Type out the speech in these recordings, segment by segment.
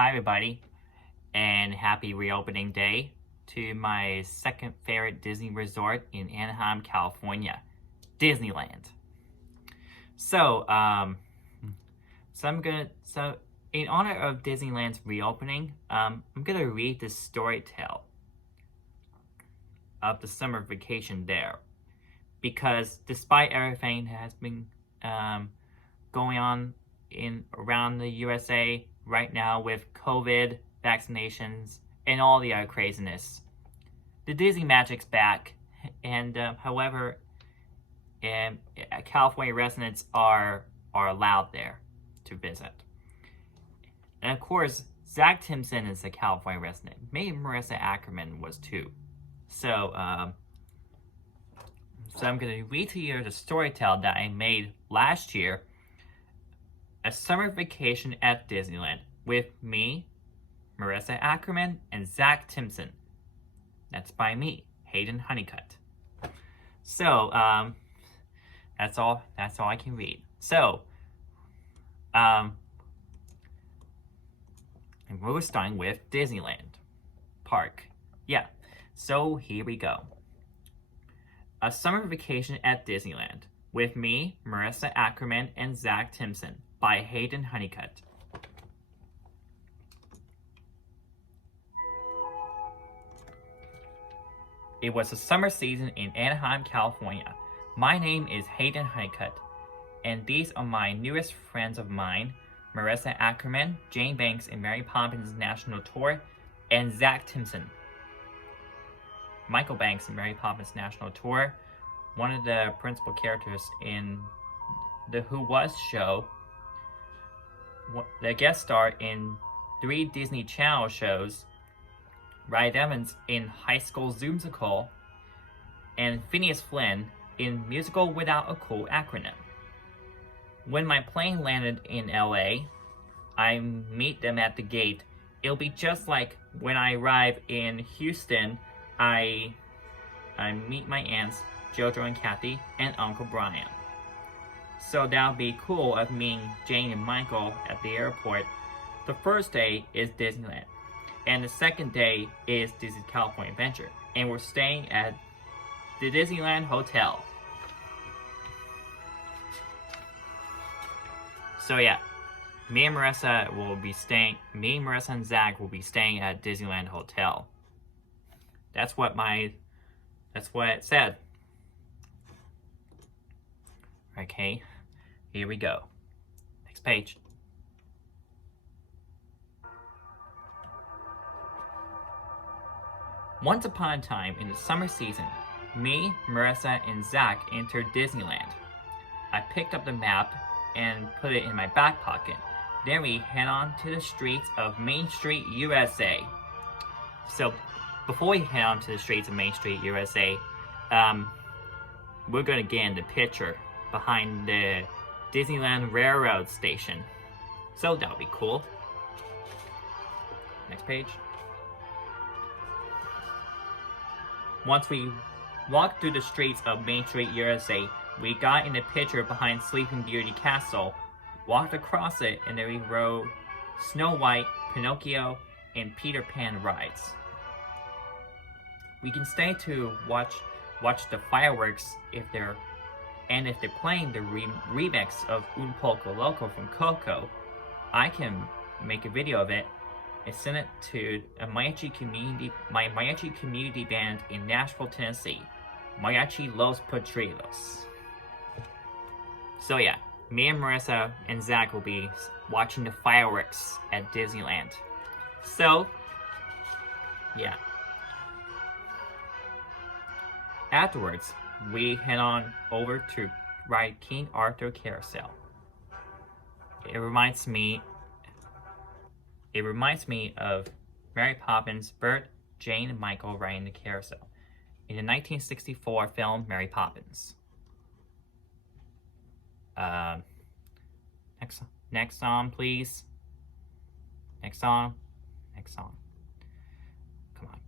Hi everybody, and happy reopening day to my second favorite Disney resort in Anaheim, California, Disneyland. So in honor of Disneyland's reopening, I'm gonna read the story tale of the summer vacation there, because despite everything that has been going on around the USA right now with COVID, vaccinations, and all the other craziness, the Disney magic's back. And however, California residents are allowed there to visit. And of course, Zach Timson is a California resident. Maybe Marissa Ackerman was too. So I'm going to read to you the storytell that I made last year, A Summer Vacation at Disneyland, with me, Marissa Ackerman, and Zach Timson. That's by me, Hayden Honeycutt. So that's all I can read. So and we're starting with Disneyland Park. Yeah. So here we go. A Summer Vacation at Disneyland, with me, Marissa Ackerman, and Zach Timson, by Hayden Honeycutt. It was a summer season in Anaheim, California. My name is Hayden Honeycutt, and these are my newest friends of mine, Marissa Ackerman, Jane Banks in Mary Poppins National Tour, and Zach Timson. Michael Banks in Mary Poppins National Tour, one of the principal characters in the Who Was show, the guest star in 3 Disney Channel shows, Ryan Evans in High School Zoomsical, and Phineas Flynn in Musical Without a Cool Acronym. When my plane landed in LA, I meet them at the gate. It'll be just like when I arrive in Houston. I meet my aunts, Jojo and Kathy, and Uncle Brian. So that'll be cool of meeting Jane and Michael at the airport. The first day is Disneyland, and the second day is Disney California Adventure, and we're staying at the Disneyland Hotel. So yeah, me and Marissa and Zach will be staying at Disneyland Hotel. That's what it said. Okay, here we go. Next page. Once upon a time in the summer season, me, Marissa, and Zach entered Disneyland. I picked up the map and put it in my back pocket. Then we head on to the streets of Main Street, USA. So before we head on to the streets of Main Street, USA, we're gonna get in the picture behind the Disneyland Railroad Station. So that'll be cool. Next page. Once we walked through the streets of Main Street, USA, we got in the picture behind Sleeping Beauty Castle, walked across it, and then we rode Snow White, Pinocchio, and Peter Pan rides. We can stay to watch the fireworks if they're playing the remix of Un Poco Loco from Coco. I can make a video of it and send it to my mariachi community band in Nashville, Tennessee, Mariachi Los Potrillos. So yeah, me and Marissa and Zach will be watching the fireworks at Disneyland. So yeah. Afterwards, we head on over to ride King Arthur Carousel. It reminds me of Mary Poppins, Bert, Jane, and Michael riding the carousel in the 1964 film Mary Poppins. Next song, please. Next song.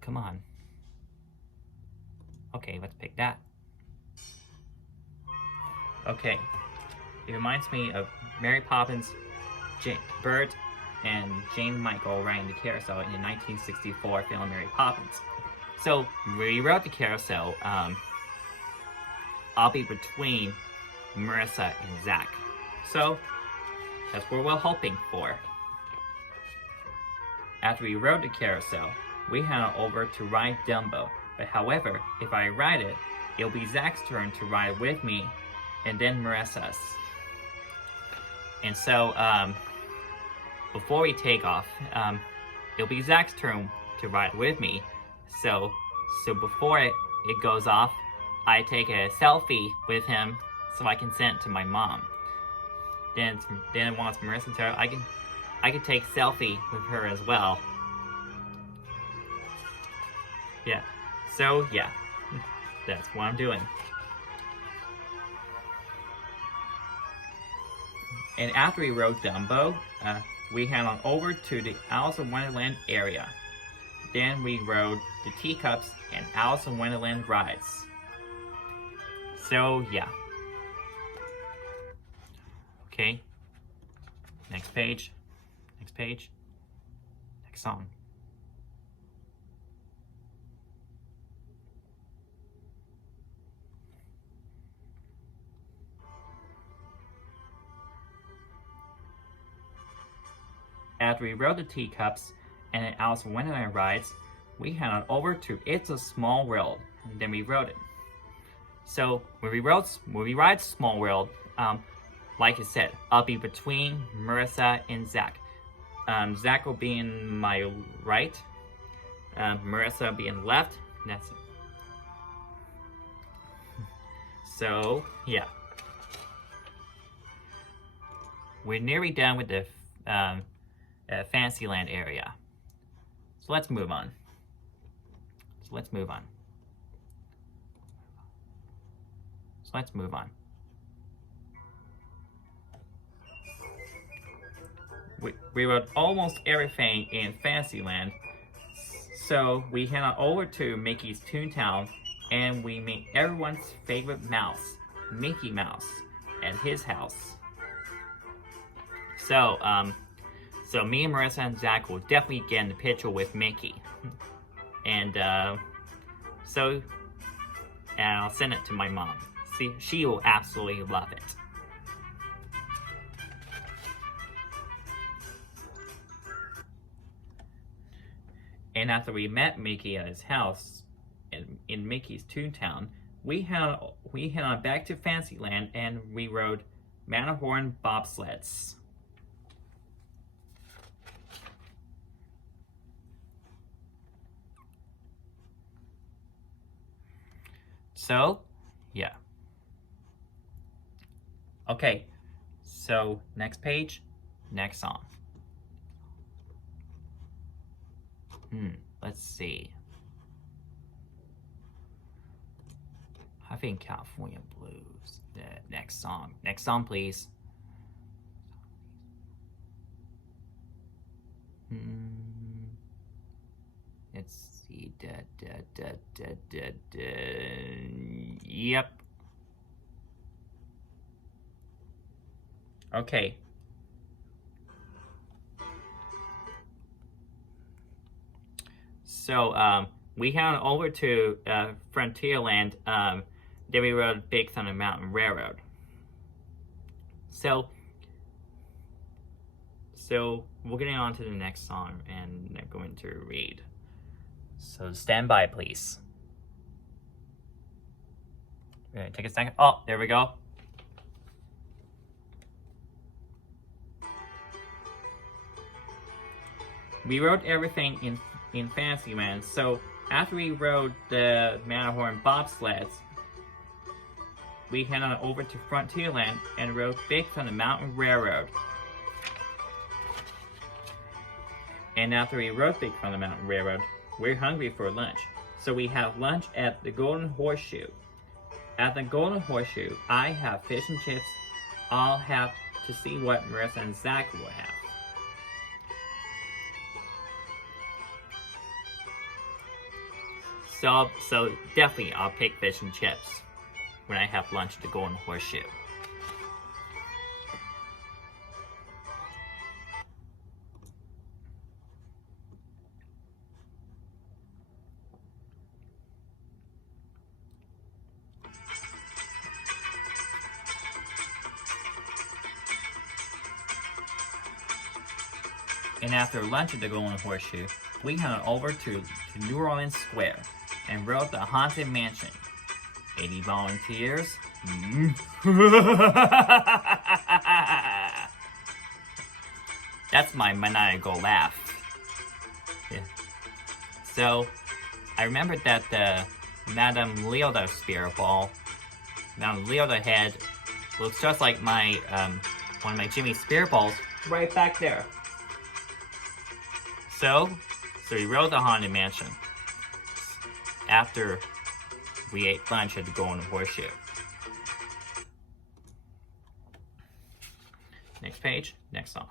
Come on. Okay, let's pick that. Okay, it reminds me of Mary Poppins, Bert, and Jane and Michael riding the carousel in the 1964 film Mary Poppins. So we rode the carousel. I'll be between Marissa and Zach. So that's what we're hoping for. After we rode the carousel, we head on over to ride Dumbo. But however, if I ride it, it'll be Zach's turn to ride with me, and then Marissa's. And so, before we take off, it'll be Zach's turn to ride with me. So before it goes off, I take a selfie with him so I can send it to my mom. Then once Marissa's turn, I can take selfie with her as well. Yeah. So yeah, that's what I'm doing. And after we rode Dumbo, we head on over to the Alice in Wonderland area. Then we rode the Teacups and Alice in Wonderland rides. So yeah. Okay. Next page. Next page. Next song. After we rode the Teacups and the Alice in Wonderland rides, we head on over to It's a Small World, and then we rode it. So when we ride Small World, like I said, I'll be between Marissa and Zach. Zach will be in my right, Marissa will be in left. That's it. So yeah, we're nearly done with the Fantasyland area. So let's move on. We rode almost everything in Fantasyland. So we head on over to Mickey's Toontown and we meet everyone's favorite mouse, Mickey Mouse, at his house. So me and Marissa and Zach will definitely get in the picture with Mickey. And I'll send it to my mom. See, she will absolutely love it. And after we met Mickey at his house in Mickey's Toontown, we head on back to Fantasyland and we rode Matterhorn bobsleds. So, yeah. Okay, so next page, next song. Let's see. I think California Blues. The next song. Next song, please. Let's see. Yep. Okay. So, we head on over to Frontierland. Then we rode Big Thunder Mountain Railroad. So we're getting on to the next song, and I'm going to read. So stand by, please. Okay, take a second. Oh, there we go. We rode everything in Fantasyland. So after we rode the Matterhorn bobsleds, we head on over to Frontierland and rode Big Thunder Mountain Railroad. And after we rode Big Thunder Mountain Railroad, we're hungry for lunch. So we have lunch at the Golden Horseshoe. At the Golden Horseshoe, I have fish and chips. I'll have to see what Marissa and Zach will have. So definitely I'll pick fish and chips when I have lunch at the Golden Horseshoe. And after lunch at the Golden Horseshoe, we headed over to New Orleans Square and rode the Haunted Mansion. 80 volunteers. That's my maniacal laugh. Yeah. So, I remembered that the Madame Leota spirit ball, Madame Leota head, looks just like my one of my Jimmy spirit balls right back there. So we rode the Haunted Mansion after we ate lunch at the Golden Horseshoe. Next page, next song.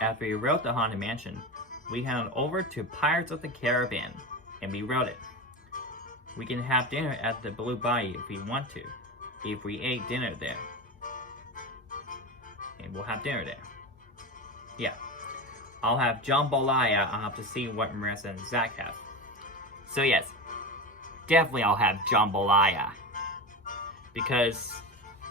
After we rode the Haunted Mansion, we headed over to Pirates of the Caribbean, and we rode it. We can have dinner at the Blue Bayou if we want to, if we ate dinner there. And we'll have dinner there. Yeah. I'll have jambalaya. I'll have to see what Marissa and Zach have. So yes, definitely I'll have jambalaya. Because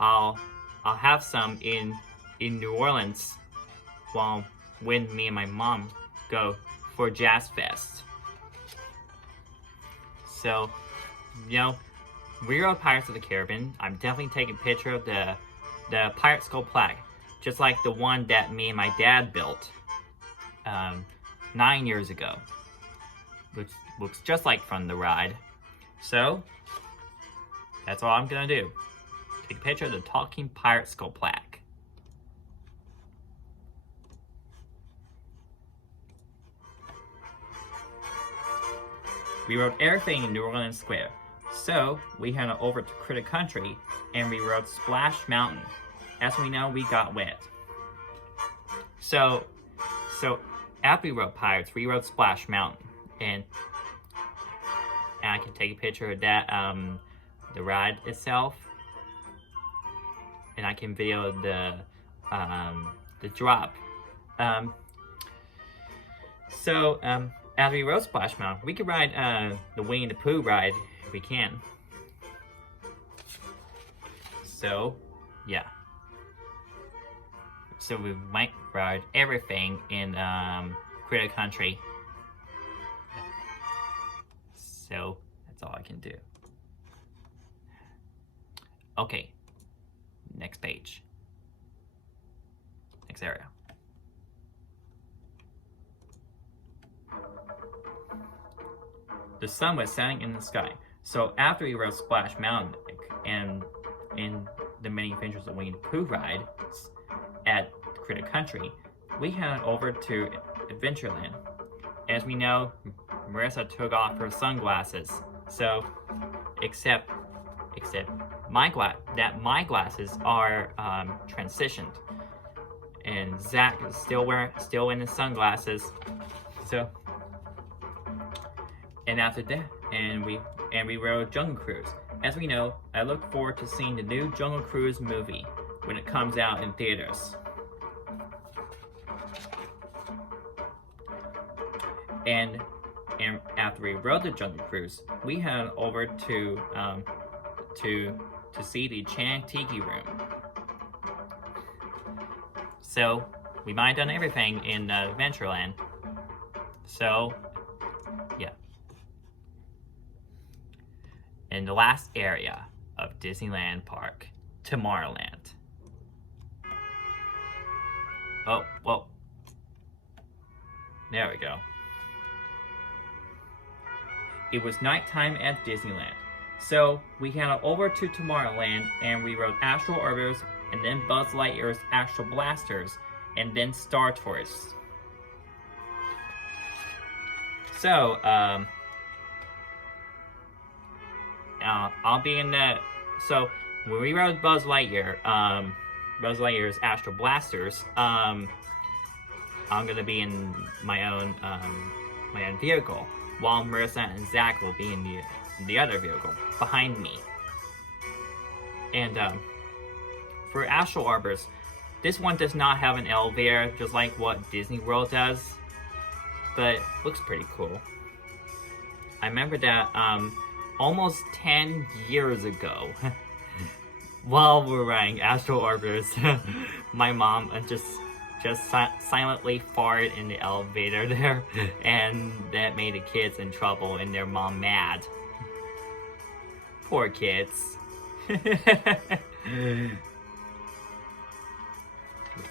I'll have some in New Orleans when me and my mom go for Jazz Fest. So, you know, we rode Pirates of the Caribbean. I'm definitely taking a picture of the Pirate Skull plaque, just like the one that me and my dad built 9 years ago, which looks just like from the ride. So, that's all I'm gonna do. Take a picture of the talking Pirate Skull plaque. We rode everything in New Orleans Square. So, we headed over to Critter Country and we rode Splash Mountain. As we know, we got wet. So after we rode Pirates, we rode Splash Mountain. And I can take a picture of that, the ride itself. And I can video the drop. As we rode Splash Mountain, we could ride the Winnie the Pooh ride if we can. So, yeah. So we might ride everything in Critter Country. So, that's all I can do. Okay. Next page. Next area. The sun was setting in the sky. So after we rode Splash Mountain and in the many adventures of Winnie the Pooh ride at Critter Country, we headed over to Adventureland. As we know, Marissa took off her sunglasses. So, except my glasses are transitioned, and Zach is still in his sunglasses. So. And after that, and we rode Jungle Cruise. As we know, I look forward to seeing the new Jungle Cruise movie when it comes out in theaters. And after we rode the Jungle Cruise, we headed over to see the Enchanted Tiki Room. So we might have done everything in Adventureland. So yeah. In the last area of Disneyland Park, Tomorrowland. Oh, well. There we go. It was nighttime at Disneyland. So we headed over to Tomorrowland and we rode Astral Orbiters and then Buzz Lightyear's Astral Blasters and then Star Tours. So, I'll be in that. So when we rode Buzz Lightyear's Astral Blasters, I'm gonna be in my own vehicle, while Marissa and Zach will be in the other vehicle behind me. And for Astral Orbiters, this one does not have an elevator, just like what Disney World does, but looks pretty cool. I remember that almost 10 years ago. While we're riding Astro Orbiters, my mom just silently farted in the elevator there, and that made the kids in trouble and their mom mad. Poor kids.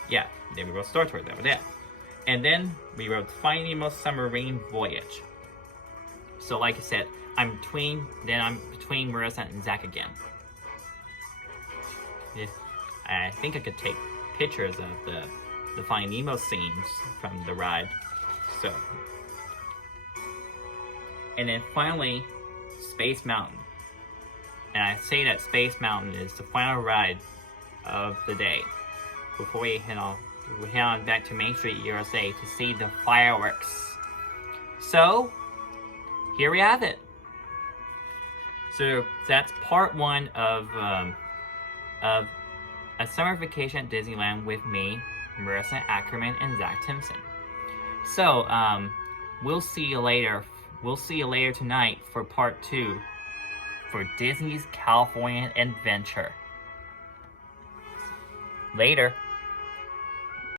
Yeah, then we rode Star Tours over there. And then we rode Finding Nemo Submarine Voyage. So like I said, I'm between Marissa and Zach again. Yeah, I think I could take pictures of the Finding Nemo scenes from the ride. So, and then finally, Space Mountain. And I say that Space Mountain is the final ride of the day before we head on back to Main Street USA to see the fireworks. So, here we have it. So that's part one of a summer vacation at Disneyland with me, Marissa Ackerman, and Zach Timson. So, we'll see you later. We'll see you later tonight for part 2 for Disney's California Adventure. Later.